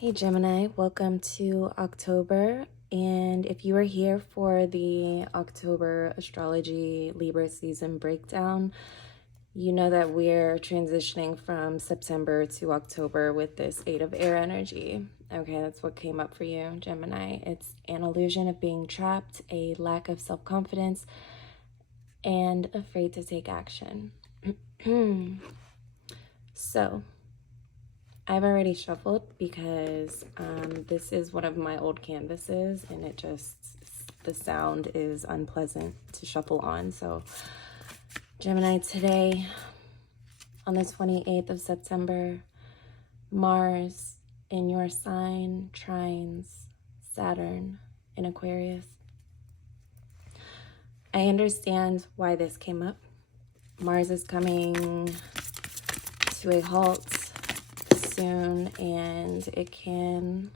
Hey Gemini, welcome to October. And if you are here for the October Astrology Libra season breakdown, you know that we're transitioning from September to October with this Eight of Air energy. Okay, that's what came up for you, Gemini. It's an illusion of being trapped, a lack of self-confidence, and afraid to take action. So, I've already shuffled because this is one of my old canvases and the sound is unpleasant to shuffle on. So Gemini, today on the 28th of September, Mars in your sign trines Saturn in Aquarius. I understand why this came up. Mars is coming to a halt soon, and it can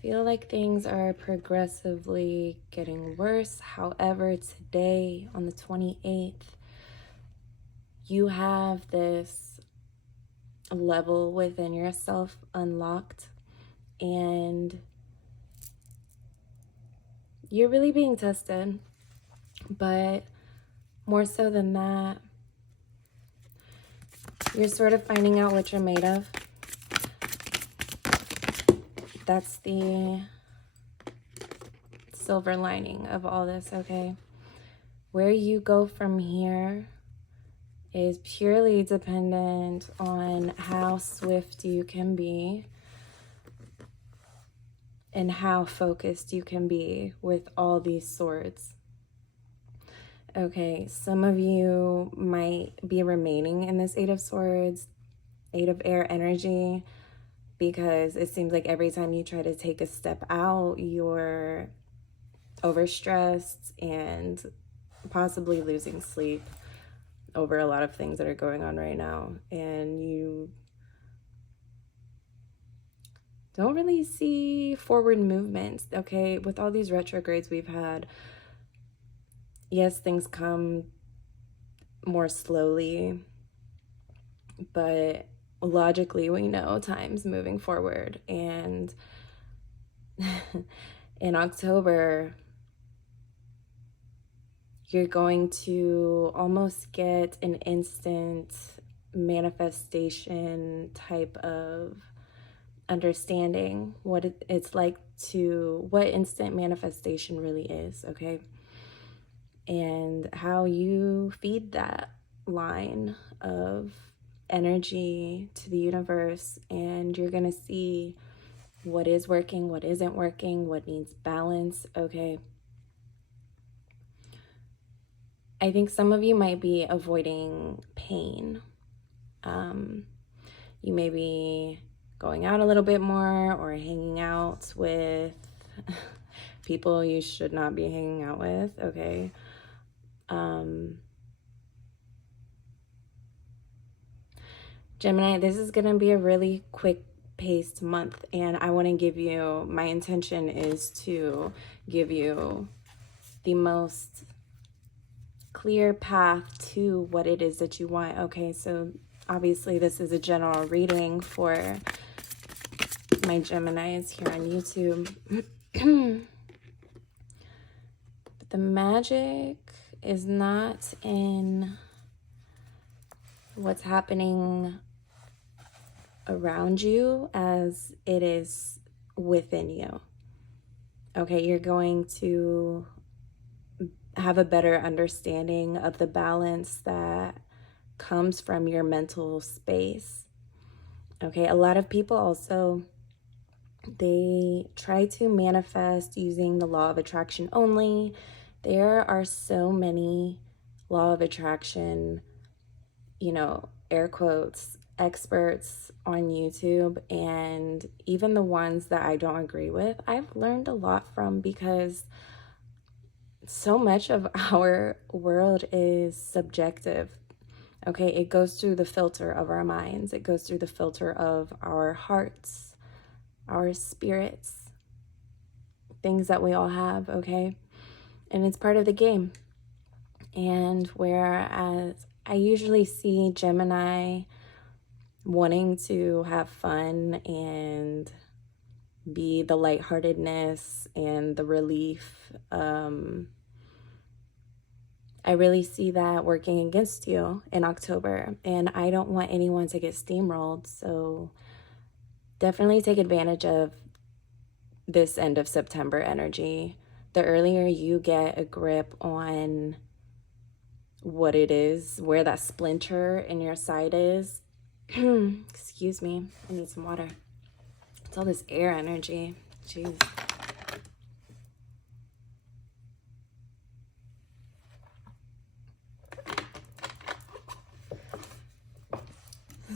feel like things are progressively getting worse. However, today on the 28th, you have this level within yourself unlocked, and you're really being tested. But more so than that, you're sort of finding out what you're made of. That's the silver lining of all this, okay? Where you go from here is purely dependent on how swift you can be and how focused you can be with all these swords. Okay, some of you might be remaining in this Eight of Swords, Eight of Air energy, because it seems like every time you try to take a step out, you're overstressed and possibly losing sleep over a lot of things that are going on right now. And you don't really see forward movements, okay? With all these retrogrades we've had, yes, things come more slowly, but logically we know time's moving forward. And in October, you're going to almost get an instant manifestation type of understanding what it's like to, what instant manifestation really is, okay? And how you feed that line of energy to the universe, and you're gonna see what is working, what isn't working, what needs balance, okay? I think some of you might be avoiding pain. You may be going out a little bit more or hanging out with people you should not be hanging out with, okay? Gemini, this is going to be a really quick-paced month, and I want to give you, my intention is to give you the most clear path to what it is that you want, okay? So obviously this is a general reading for my Geminis here on YouTube. But the magic is not in what's happening around you as it is within you. Okay, you're going to have a better understanding of the balance that comes from your mental space. Okay, a lot of people also, they try to manifest using the law of attraction only. There are so many law of attraction, you know, air quotes, experts on YouTube, and even the ones that I don't agree with, I've learned a lot from, because so much of our world is subjective. Okay, it goes through the filter of our minds. It goes through the filter of our hearts, our spirits, things that we all have, okay? And it's part of the game. And whereas I usually see Gemini wanting to have fun and be the lightheartedness and the relief. I really see that working against you in October, and I don't want anyone to get steamrolled. So definitely take advantage of this end of September energy. The earlier you get a grip on what it is, where that splinter in your side is. Excuse me, I need some water. It's all this air energy. Jeez.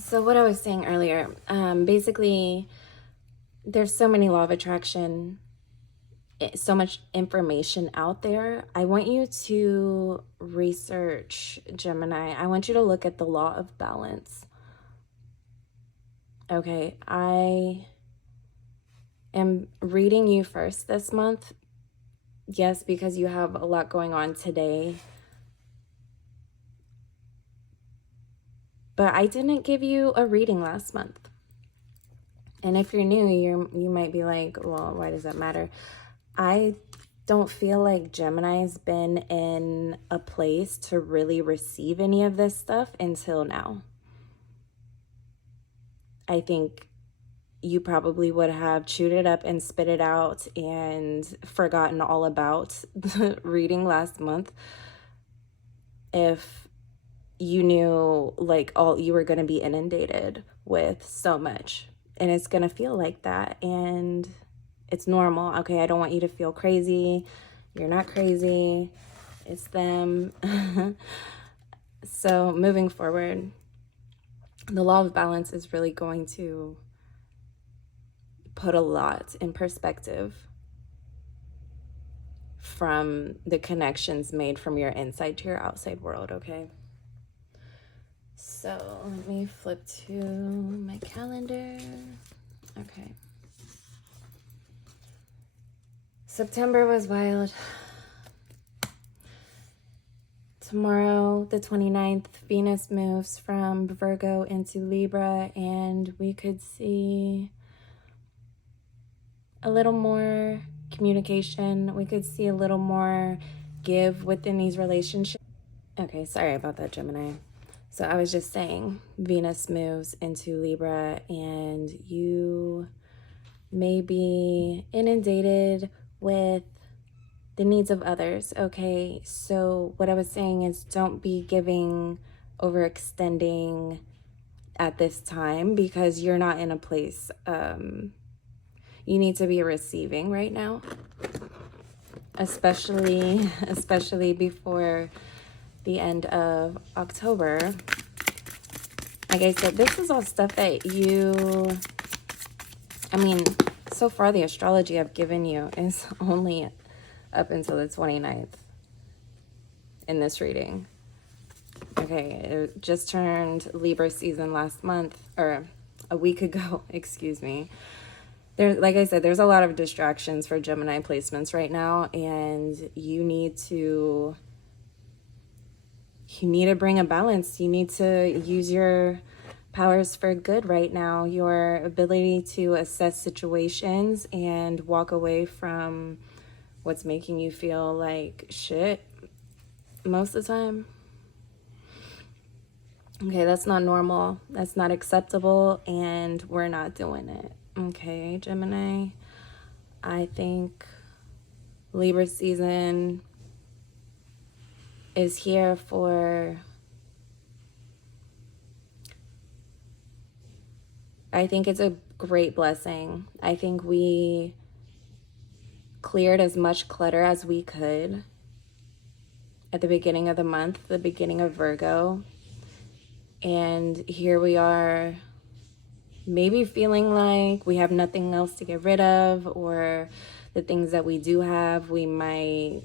So what I was saying earlier, basically, there's so many law of attraction, so much information out there. I want you to research, Gemini. I want you to look at the law of balance. Okay, I am reading you first this month. Yes, because you have a lot going on today. But I didn't give you a reading last month. And if you're new, you might be like, well, why does that matter? I don't feel like Gemini's been in a place to really receive any of this stuff until now. I think you probably would have chewed it up and spit it out and forgotten all about the reading last month if you knew like all you were going to be inundated with so much. And it's going to feel like that, and it's normal. Okay, I don't want you to feel crazy. You're not crazy. It's them. So moving forward, the law of balance is really going to put a lot in perspective from the connections made from your inside to your outside world, okay? So let me flip to my calendar. Okay. September was wild. Tomorrow, the 29th, Venus moves from Virgo into Libra, and we could see a little more communication. We could see a little more give within these relationships. Okay, sorry about that, Gemini. So I was just saying, Venus moves into Libra, and you may be inundated with the needs of others, okay? So what I was saying is don't be giving, overextending at this time, because you're not in a place, you need to be receiving right now, especially before the end of October. Like I said, this is all stuff that so far the astrology I've given you is only up until the 29th in this reading. Okay, it just turned Libra season last month, or a week ago, excuse me. Like I said, there's a lot of distractions for Gemini placements right now, and you need to bring a balance. You need to use your powers for good right now. Your ability to assess situations and walk away from what's making you feel like shit most of the time. Okay, that's not normal. That's not acceptable, and we're not doing it. Okay, Gemini. I think Libra season is here for, I think it's a great blessing. I think we cleared as much clutter as we could at the beginning of the month, the beginning of Virgo. And here we are, maybe feeling like we have nothing else to get rid of, or the things that we do have, we might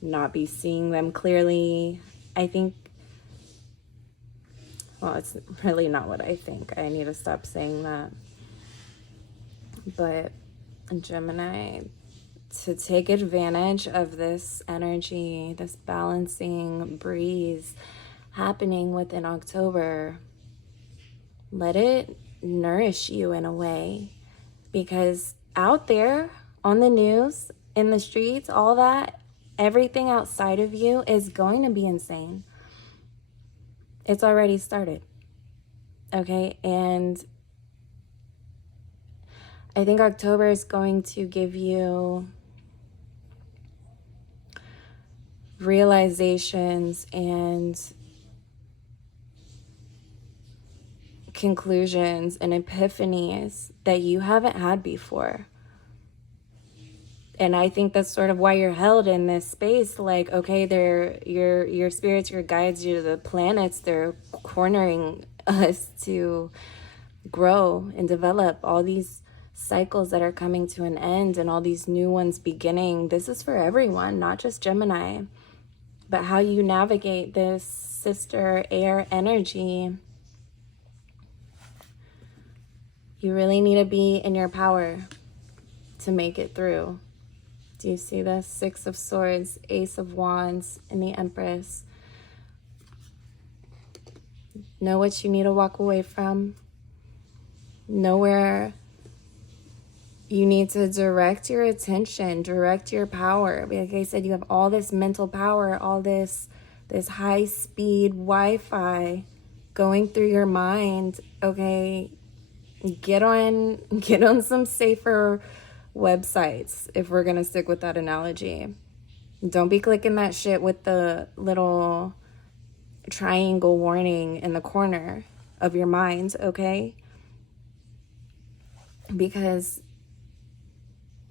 not be seeing them clearly. I think, well, it's really not what I think. I need to stop saying that. But Gemini, to take advantage of this energy, this balancing breeze, happening within October, let it nourish you in a way. Because out there on the news, in the streets, all that, everything outside of you is going to be insane. It's already started. Okay? And I think October is going to give you realizations and conclusions and epiphanies that you haven't had before. And I think that's sort of why you're held in this space. Like, okay, your spirits, your guides, the planets, they're cornering us to grow and develop all these cycles that are coming to an end and all these new ones beginning. This is for everyone, not just Gemini. But how you navigate this sister air energy, you really need to be in your power to make it through. Do you see this? 6 of Swords, Ace of Wands, and the Empress. Know what you need to walk away from. Know where you need to direct your attention, direct your power. Like I said, you have all this mental power, all this high-speed Wi-Fi going through your mind. Okay, get on some safer websites, if we're gonna stick with that analogy. Don't be clicking that shit with the little triangle warning in the corner of your mind, okay? Because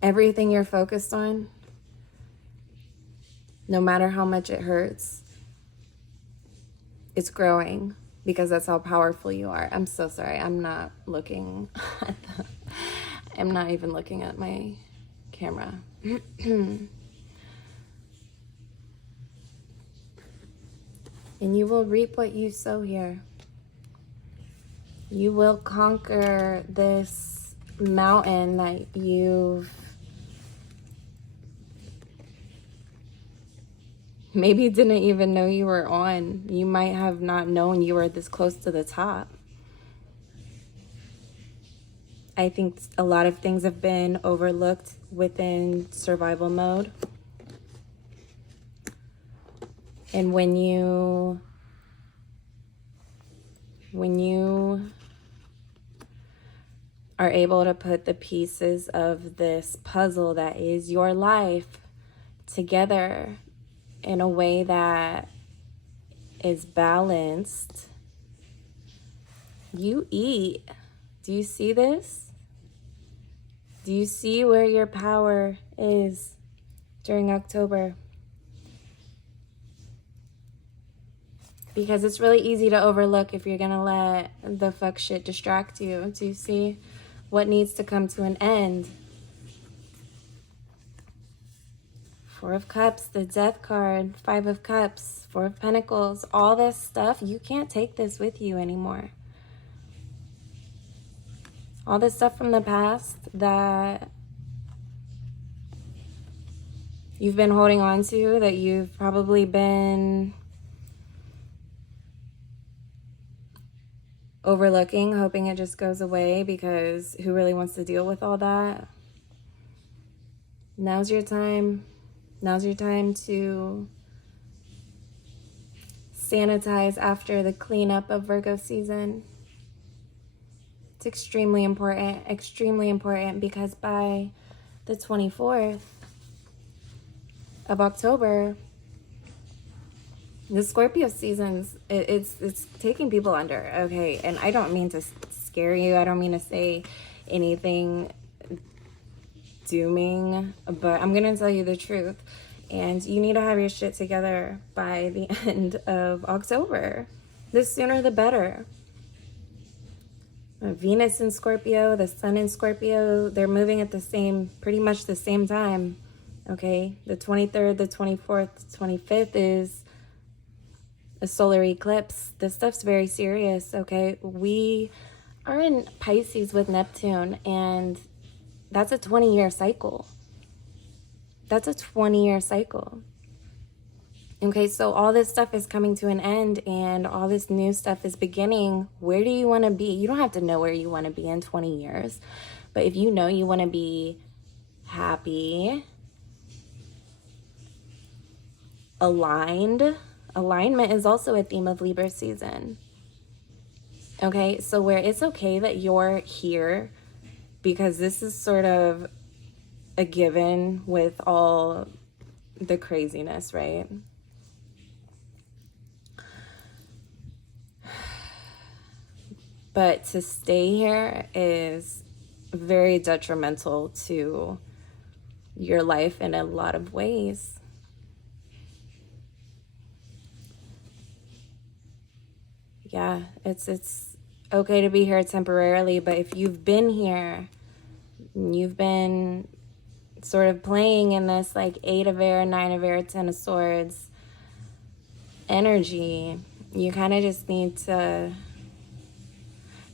everything you're focused on, no matter how much it hurts, it's growing, because that's how powerful you are. I'm so sorry. I'm not looking at I'm not even looking at my camera. And you will reap what you sow here. You will conquer this mountain that you've maybe didn't even know you were on. You might have not known you were this close to the top. I think a lot of things have been overlooked within survival mode. And when you are able to put the pieces of this puzzle that is your life together in a way that is balanced, you eat. Do you see this? Do you see where your power is during October? Because it's really easy to overlook if you're gonna let the fuck shit distract you. Do you see what needs to come to an end? 4 of Cups, the Death card, 5 of Cups, 4 of Pentacles, all this stuff, you can't take this with you anymore. All this stuff from the past that you've been holding on to, that you've probably been overlooking, hoping it just goes away, because who really wants to deal with all that? Now's your time. Now's your time to sanitize after the cleanup of Virgo season. It's extremely important, because by the 24th of October, the Scorpio seasons, it's taking people under, okay? And I don't mean to scare you. I don't mean to say anything dooming, but I'm gonna tell you the truth. And you need to have your shit together by the end of October. The sooner the better. Venus in Scorpio, the Sun in Scorpio, they're moving at pretty much the same time, okay? The 23rd, the 24th, 25th is a solar eclipse. This stuff's very serious, okay? We are in Pisces with Neptune, and that's a 20-year cycle. That's a 20-year cycle. Okay, so all this stuff is coming to an end and all this new stuff is beginning. Where do you want to be? You don't have to know where you want to be in 20 years. But if you know you want to be happy, aligned, alignment is also a theme of Libra season. Okay, so where it's okay that you're here, because this is sort of a given with all the craziness, right? But to stay here is very detrimental to your life in a lot of ways. Yeah, it's okay to be here temporarily, but if you've been here, you've been sort of playing in this like 8 of air, 9 of air, 10 of swords energy, you kind of just need to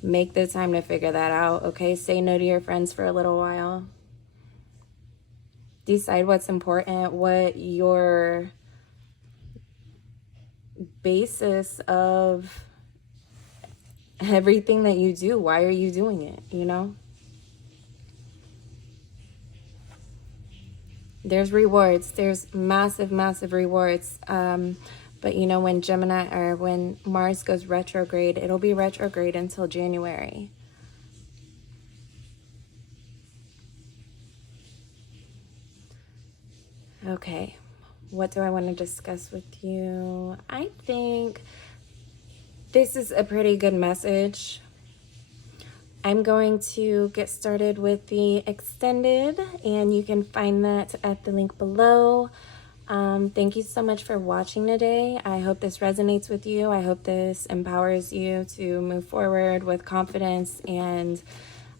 make the time to figure that out, okay? Say no to your friends for a little while. Decide what's important, what your basis of everything that you do, why are you doing it, you know? There's rewards. There's massive, massive rewards. But you know, when Gemini or when Mars goes retrograde, it'll be retrograde until January. Okay, what do I want to discuss with you? I think this is a pretty good message. I'm going to get started with the extended, and you can find that at the link below. Thank you so much for watching today. I hope this resonates with you. I hope this empowers you to move forward with confidence and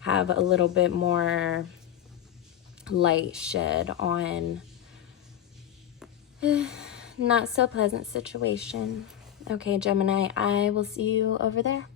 have a little bit more light shed on not so pleasant situation. Okay, Gemini, I will see you over there.